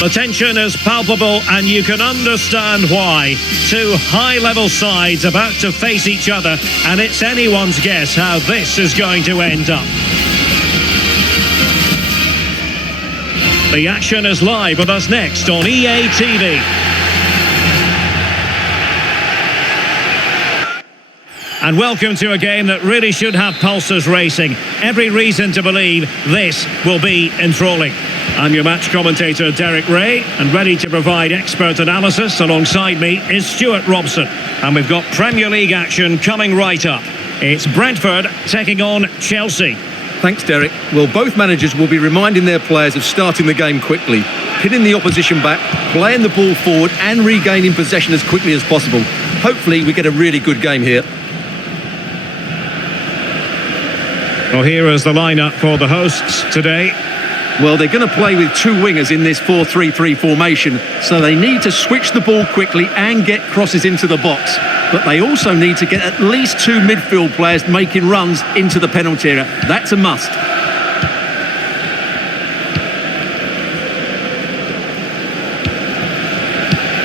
The tension is palpable and you can understand why. Two high-level sides about to face each other, and it's anyone's guess how this is going to end up. The action is live with us next on EA TV. And welcome to a game that really should have pulses racing. Every reason to believe this will be enthralling. I'm your match commentator, Derek Ray, and ready to provide expert analysis alongside me is Stuart Robson. And we've got Premier League action coming right up. It's Brentford taking on Chelsea. Thanks, Derek. Well, both managers will be reminding their players of starting the game quickly, hitting the opposition back, playing the ball forward and regaining possession as quickly as possible. Hopefully we get a really good game here. Well, here is the lineup for the hosts today. Well, they're going to play with two wingers in this 4-3-3 formation, so they need to switch the ball quickly and get crosses into the box. But they also need to get at least two midfield players making runs into the penalty area. That's a must.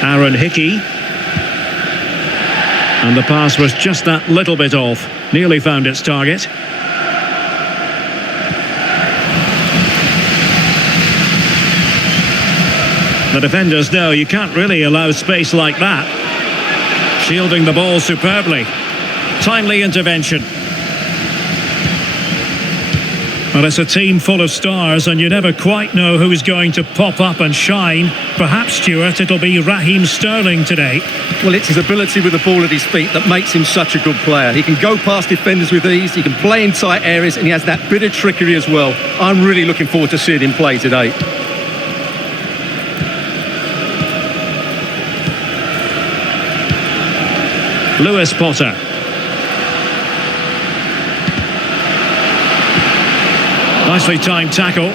Aaron Hickey. And the pass was just that little bit off. Nearly found its target. The defenders know you can't really allow space like that. Shielding the ball superbly. Timely intervention. Well, it's a team full of stars and you never quite know who's going to pop up and shine. Perhaps, Stuart, it'll be Raheem Sterling today. Well, it's his ability with the ball at his feet that makes him such a good player. He can go past defenders with ease, he can play in tight areas, and he has that bit of trickery as well. I'm really looking forward to seeing him play today. Lewis Potter. Nicely timed tackle.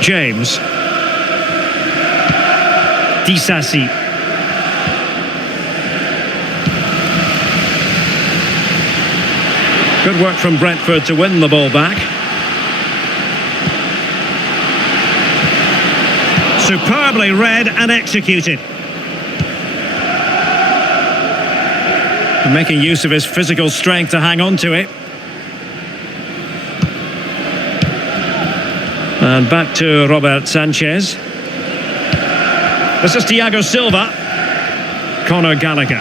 James. Disasi. Good work from Brentford to win the ball back. Superbly read and executed. And making use of his physical strength to hang on to it. And back to Robert Sanchez. This is Thiago Silva. Conor Gallagher.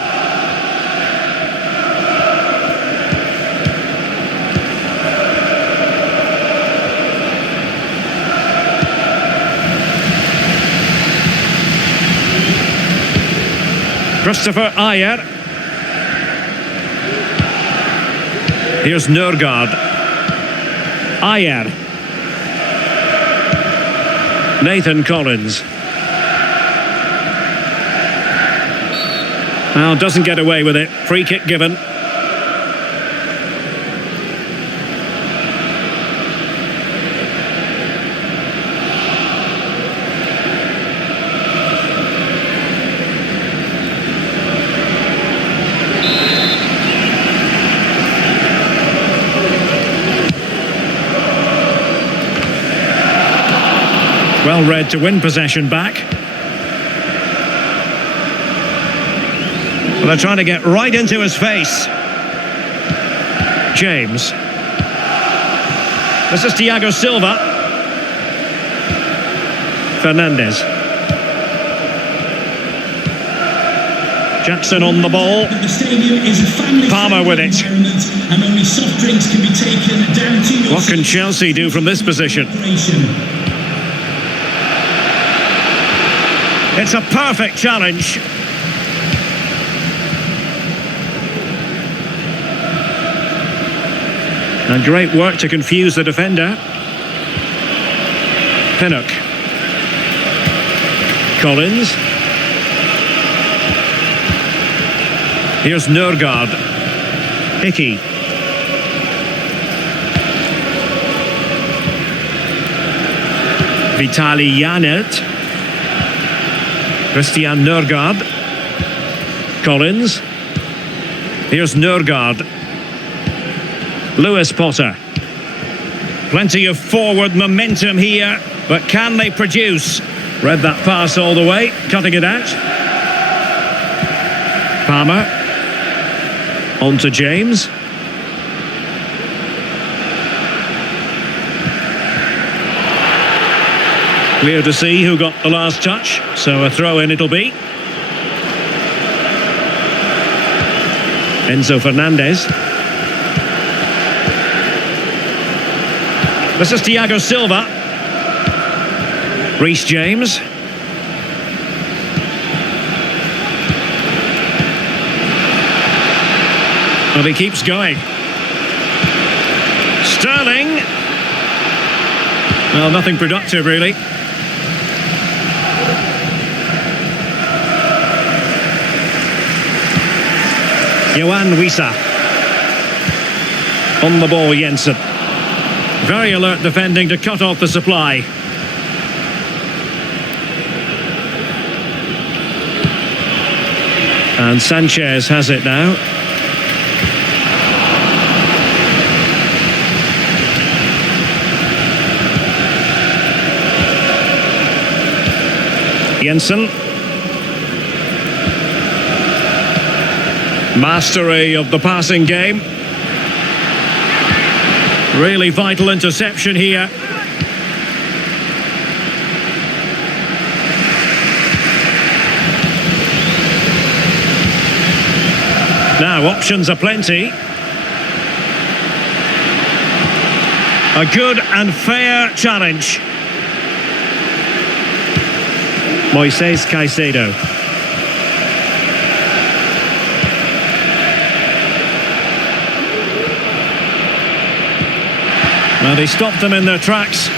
Christopher Ayer. Here's Nørgaard. Ayer. Nathan Collins. Now doesn't get away with it. Free kick given. Well read to win possession back. Well, they're trying to get right into his face. James. This is Thiago Silva. Fernandes. Jackson on the ball. Palmer with it. And only soft drinks can be taken down to your... What can Chelsea do from this position? It's a perfect challenge. And great work to confuse the defender. Pinnock. Collins. Here's Nørgaard. Hickey. Vitaly Janelt. Christian Nørgaard. Collins. Here's Nørgaard. Lewis Potter. Plenty of forward momentum here, but can they produce? Read that pass all the way, cutting it out. Palmer. On to James. Clear to see who got the last touch, so a throw-in it'll be. Enzo Fernandez. This is Thiago Silva. Reece James. And he keeps going. Sterling. Well, nothing productive, really. Johan Wissa. On the ball, Jensen. Very alert defending to cut off the supply. And Sanchez has it now. Jensen. Mastery of the passing game. Really vital interception here. Now, options are plenty. A good and fair challenge. Moises Caicedo. Well, they stopped them in their tracks.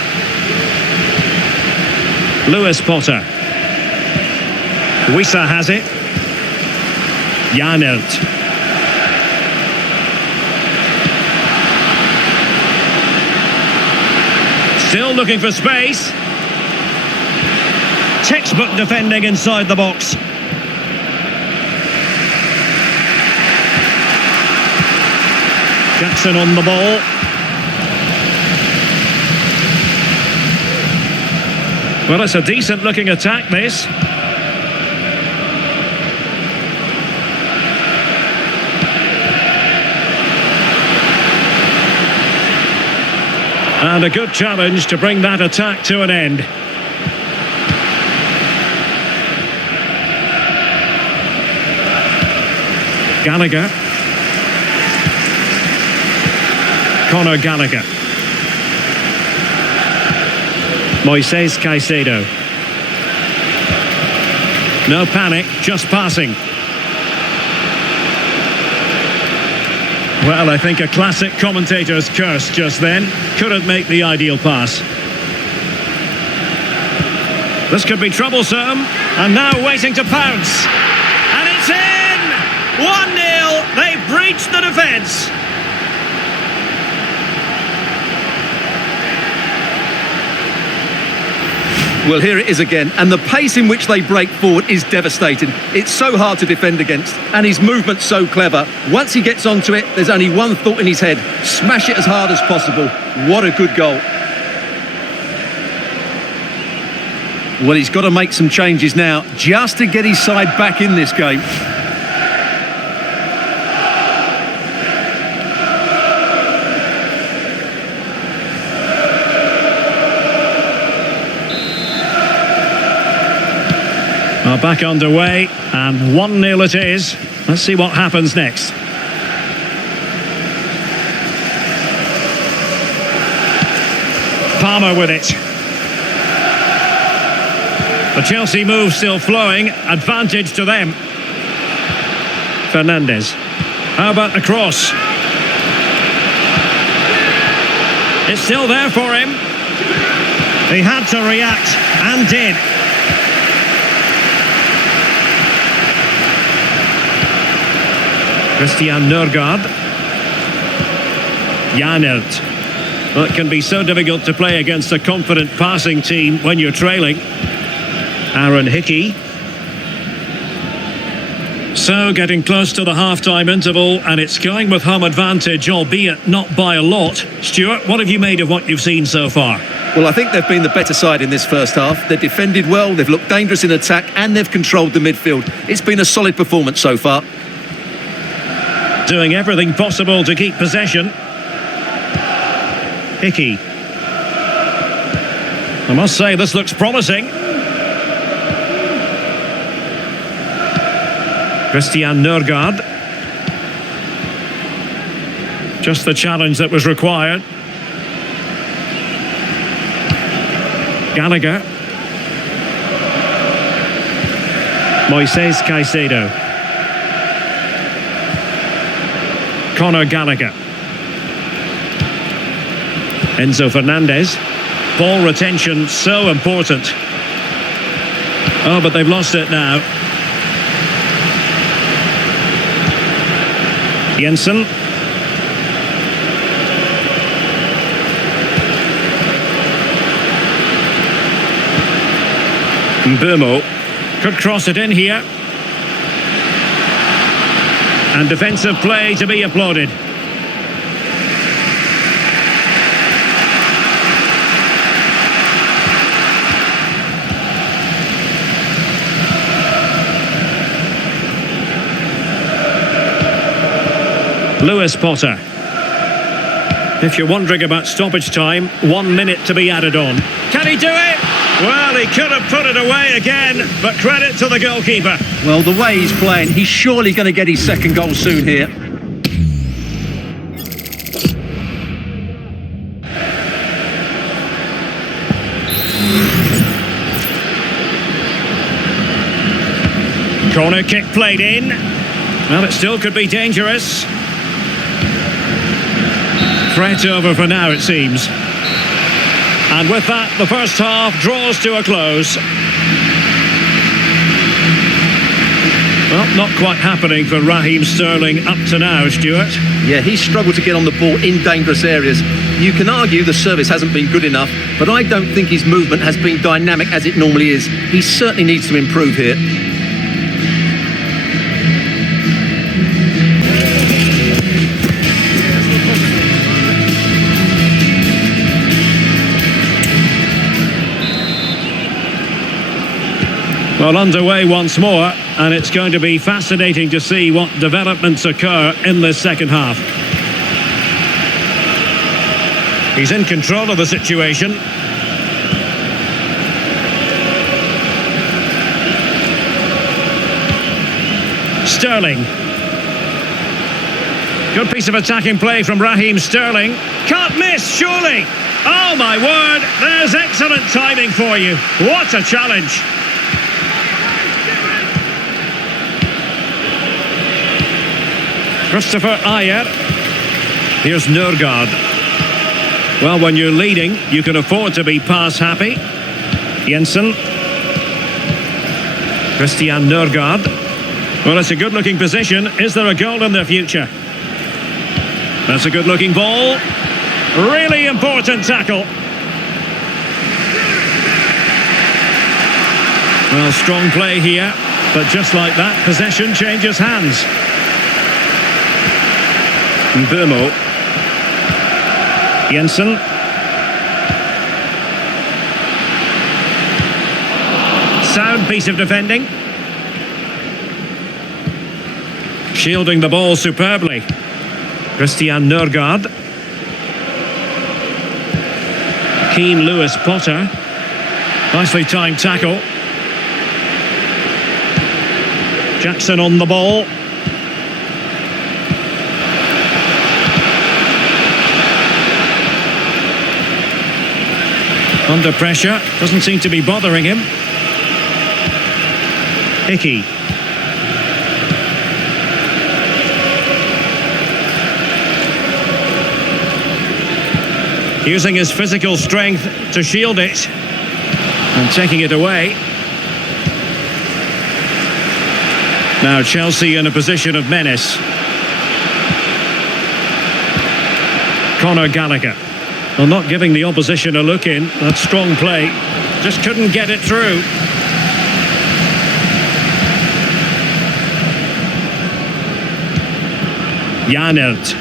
Lewis Potter. Wissa has it. Janelt. Still looking for space. Textbook defending inside the box. Jackson on the ball. Well, it's a decent looking attack, this. And a good challenge to bring that attack to an end. Gallagher. Conor Gallagher. Moises Caicedo. No panic, just passing. Well, I think a classic commentator's curse just then. Couldn't make the ideal pass. This could be troublesome. And now waiting to pounce. And it's in! 1-0. They've breached the defence. Well, here it is again, and the pace in which they break forward is devastating. It's so hard to defend against, and his movement's so clever. Once he gets onto it, there's only one thought in his head: smash it as hard as possible. What a good goal. Well, he's got to make some changes now, just to get his side back in this game. Back underway, and 1-0 it is. Let's see what happens next. Palmer with it. The Chelsea move still flowing, advantage to them. Fernandez. How about the cross? It's still there for him. He had to react, and did. Christian Nørgaard. Janelt. Well, it can be so difficult to play against a confident passing team when you're trailing. Aaron Hickey. So, getting close to the half-time interval, and it's going with home advantage, albeit not by a lot. Stuart, what have you made of what you've seen so far? Well, I think they've been the better side in this first half. They've defended well, they've looked dangerous in attack, and they've controlled the midfield. It's been a solid performance so far. Doing everything possible to keep possession. Hickey. I must say, this looks promising. Christian Nørgaard. Just the challenge that was required. Gallagher. Moises Caicedo. Conor Gallagher. Enzo Fernandez. Ball retention so important. Oh, but they've lost it now. Jensen. Mbumo could cross it in here. And defensive play to be applauded. Lewis Potter. If you're wondering about stoppage time, 1 minute to be added on. Can he do it? Well, he could have put it away again, but credit to the goalkeeper. Well, the way he's playing, he's surely going to get his second goal soon here. Corner kick played in. Well, it still could be dangerous. Threat over for now, it seems. And with that, the first half draws to a close. Well, not quite happening for Raheem Sterling up to now, Stuart. Yeah, he's struggled to get on the ball in dangerous areas. You can argue the service hasn't been good enough, but I don't think his movement has been dynamic as it normally is. He certainly needs to improve here. Well, underway once more, and it's going to be fascinating to see what developments occur in this second half. He's in control of the situation. Sterling. Good piece of attacking play from Raheem Sterling. Can't miss, surely! Oh, my word, there's excellent timing for you. What a challenge! Christopher Ayer. Here's Nørgaard. Well, when you're leading, you can afford to be pass happy. Jensen. Christian Nørgaard. Well, it's a good-looking position. Is there a goal in the future? That's a good-looking ball. Really important tackle. Well, strong play here, but just like that, possession changes hands. Mbumo. Jensen. Sound piece of defending. Shielding the ball superbly. Christian Nørgaard. Keen Lewis Potter. Nicely timed tackle. Jackson on the ball. Under pressure, doesn't seem to be bothering him. Hickey. Using his physical strength to shield it. And taking it away. Now Chelsea in a position of menace. Conor Gallagher. Well, not giving the opposition a look in. That's strong play. Just couldn't get it through. Janert.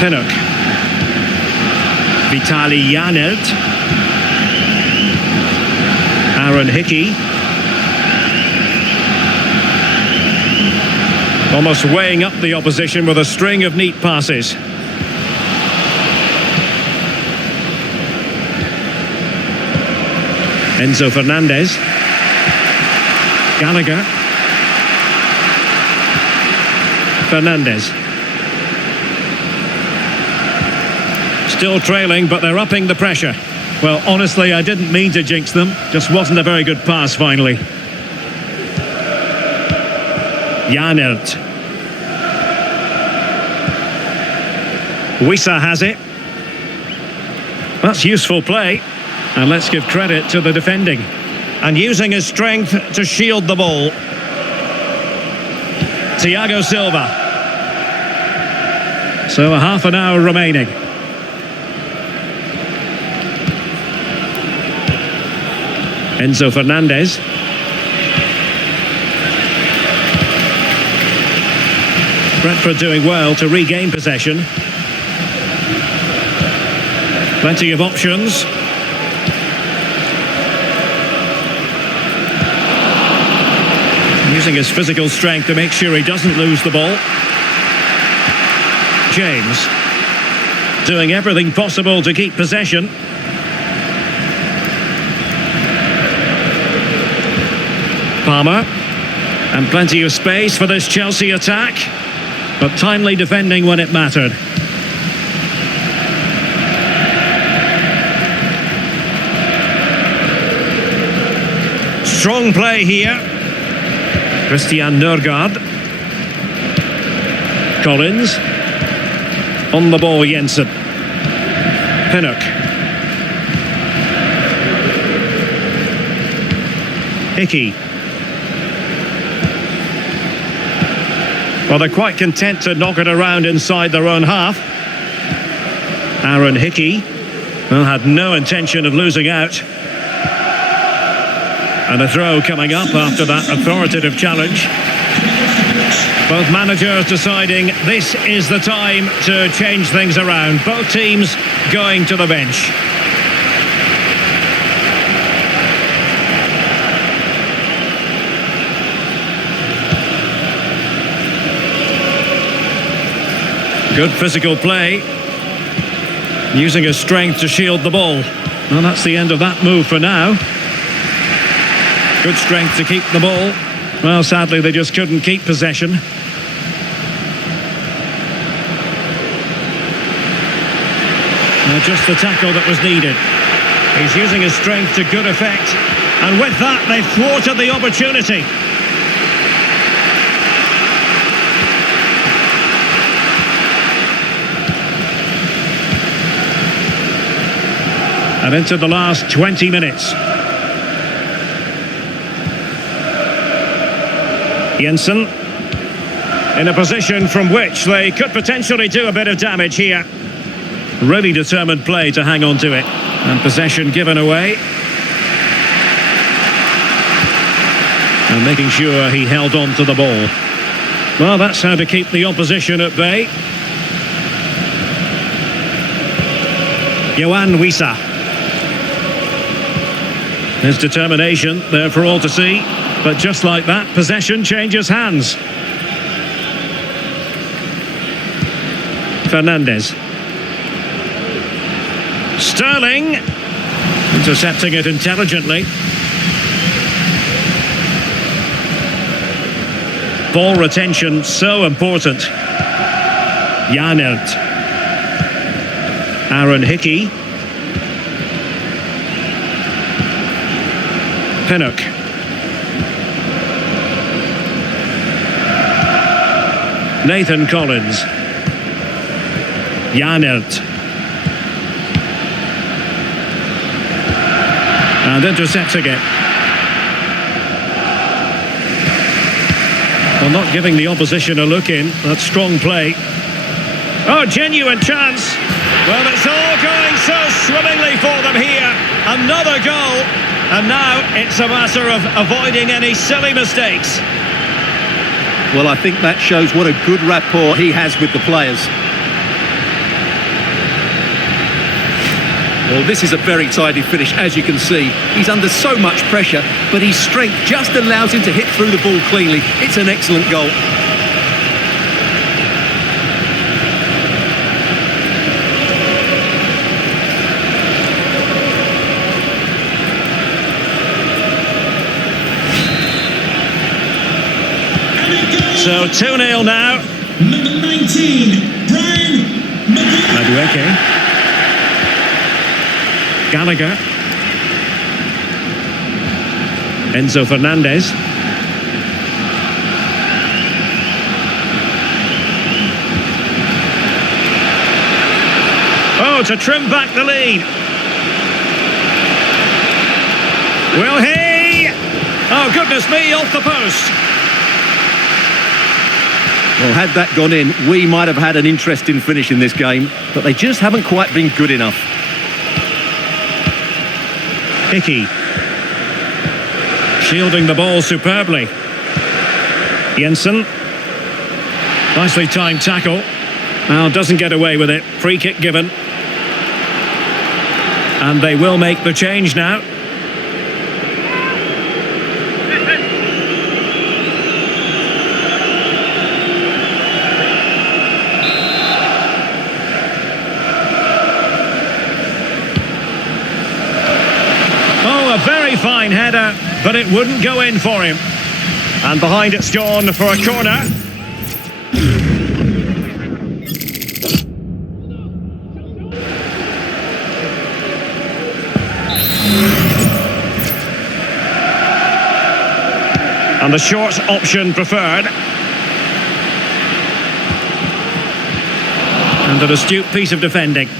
Pinnock. Vitaly Janert. Aaron Hickey. Almost weighing up the opposition with a string of neat passes. Enzo Fernandez. Gallagher. Fernandez. Still trailing, but they're upping the pressure. Well, honestly, I didn't mean to jinx them. Just wasn't a very good pass, finally. Janert. Wissa has it. That's useful play. And let's give credit to the defending. And using his strength to shield the ball. Thiago Silva. So a half an hour remaining. Enzo Fernandez. Brentford doing well to regain possession. Plenty of options. Using his physical strength to make sure he doesn't lose the ball. James. Doing everything possible to keep possession. Palmer. And plenty of space for this Chelsea attack. But timely defending when it mattered. Strong play here. Christian Nørgaard. Collins. On the ball, Jensen. Pinnock. Hickey. Well, they're quite content to knock it around inside their own half. Aaron Hickey, well, had no intention of losing out. And a throw coming up after that authoritative challenge. Both managers deciding this is the time to change things around. Both teams going to the bench. Good physical play. Using his strength to shield the ball. Well, that's the end of that move for now. Good strength to keep the ball. Well, sadly, they just couldn't keep possession. Just the tackle that was needed. He's using his strength to good effect. And with that, they've thwarted the opportunity. And into the last 20 minutes. Jensen in a position from which they could potentially do a bit of damage here. Really determined play to hang on to it. And possession given away. And making sure he held on to the ball. Well, that's how to keep the opposition at bay. Yohan Wissa. His determination there for all to see. But just like that, possession changes hands. Fernandez. Sterling. Intercepting it intelligently. Ball retention so important. Janert. Aaron Hickey. Pinnock. Nathan Collins. Janert. And intercepting it. Well, not giving the opposition a look in. That's strong play. Oh, genuine chance. Well, it's all going so swimmingly for them here. Another goal. And now it's a matter of avoiding any silly mistakes. Well, I think that shows what a good rapport he has with the players. Well, this is a very tidy finish, as you can see. He's under so much pressure, but his strength just allows him to hit through the ball cleanly. It's an excellent goal. So 2-0 now. Number 19, Brian Madueke. Gallagher. Enzo Fernandez. Oh, to trim back the lead. Will he? Oh, goodness me, off the post. Well, had that gone in, we might have had an interesting finish in this game, but they just haven't quite been good enough. Hickey. Shielding the ball superbly. Jensen. Nicely timed tackle. Now doesn't get away with it. Free kick given. And they will make the change now. A very fine header, but it wouldn't go in for him. And behind it's John for a corner. And the short option preferred. And an astute piece of defending.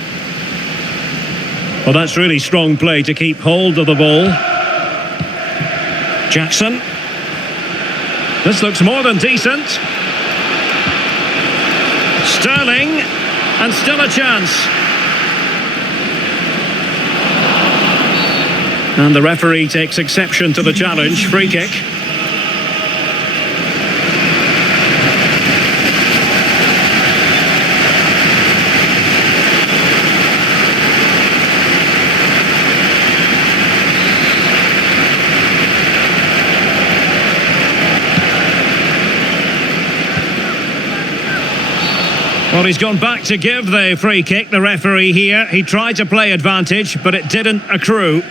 Well, that's really strong play to keep hold of the ball. Jackson. This looks more than decent. Sterling. And still a chance. And the referee takes exception to the challenge. Free kick. Well, he's gone back to give the free kick, the referee here. He tried to play advantage, but it didn't accrue.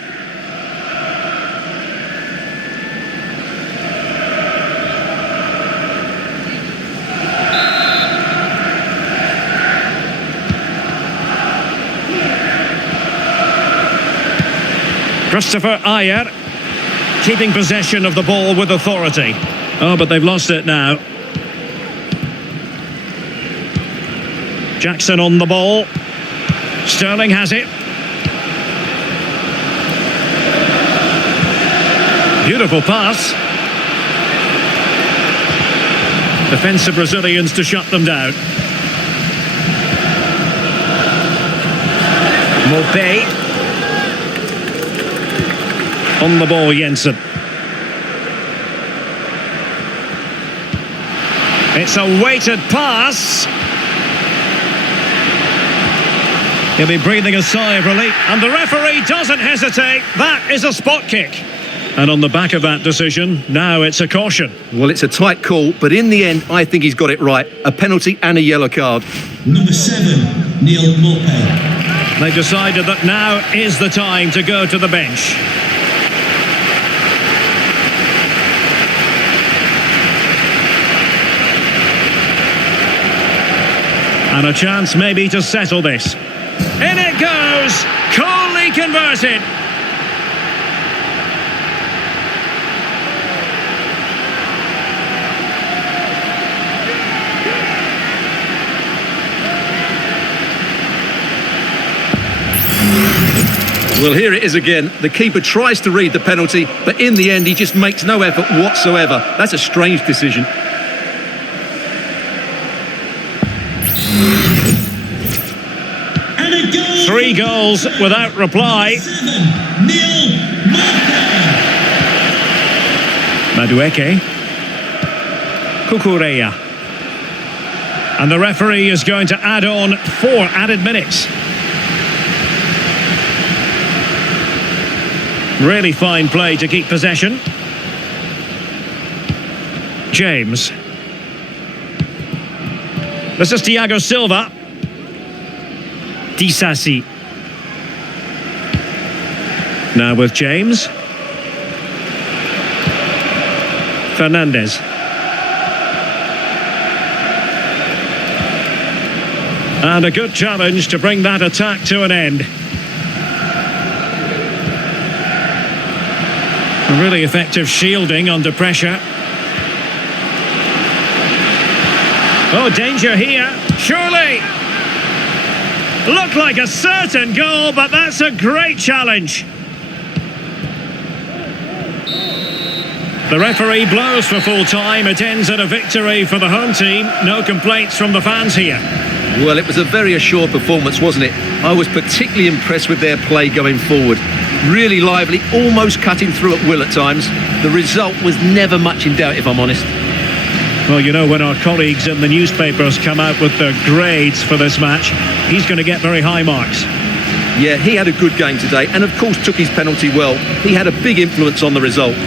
Christopher Ayer, keeping possession of the ball with authority. Oh, but they've lost it now. Jackson on the ball. Sterling has it. Beautiful pass. Defensive Brazilians to shut them down. Mopé. On the ball, Jensen. It's a weighted pass. He'll be breathing a sigh of relief. And the referee doesn't hesitate. That is a spot kick. And on the back of that decision, now it's a caution. Well, it's a tight call, but in the end, I think he's got it right. A penalty and a yellow card. Number 7, Neil Mopé. They've decided that now is the time to go to the bench. And a chance maybe to settle this. In it goes! Coolly converted! Well, here it is again. The keeper tries to read the penalty, but in the end, he just makes no effort whatsoever. That's a strange decision. And a goal! 3 goals without reply. 7, Neil Mopé. Madueke. Kukureya. And the referee is going to add on 4 added minutes. Really fine play to keep possession. James. This is Thiago Silva. Disasi. Now with James. Fernandez. And a good challenge to bring that attack to an end. A really effective shielding under pressure. Oh, danger here. Surely. Looked like a certain goal, but that's a great challenge. The referee blows for full time. It ends at a victory for the home team. No complaints from the fans here. Well, it was a very assured performance, wasn't it? I was particularly impressed with their play going forward. Really lively, almost cutting through at will at times. The result was never much in doubt, if I'm honest. Well, you know, when our colleagues in the newspapers come out with their grades for this match, he's going to get very high marks. Yeah, he had a good game today and, of course, took his penalty well. He had a big influence on the result.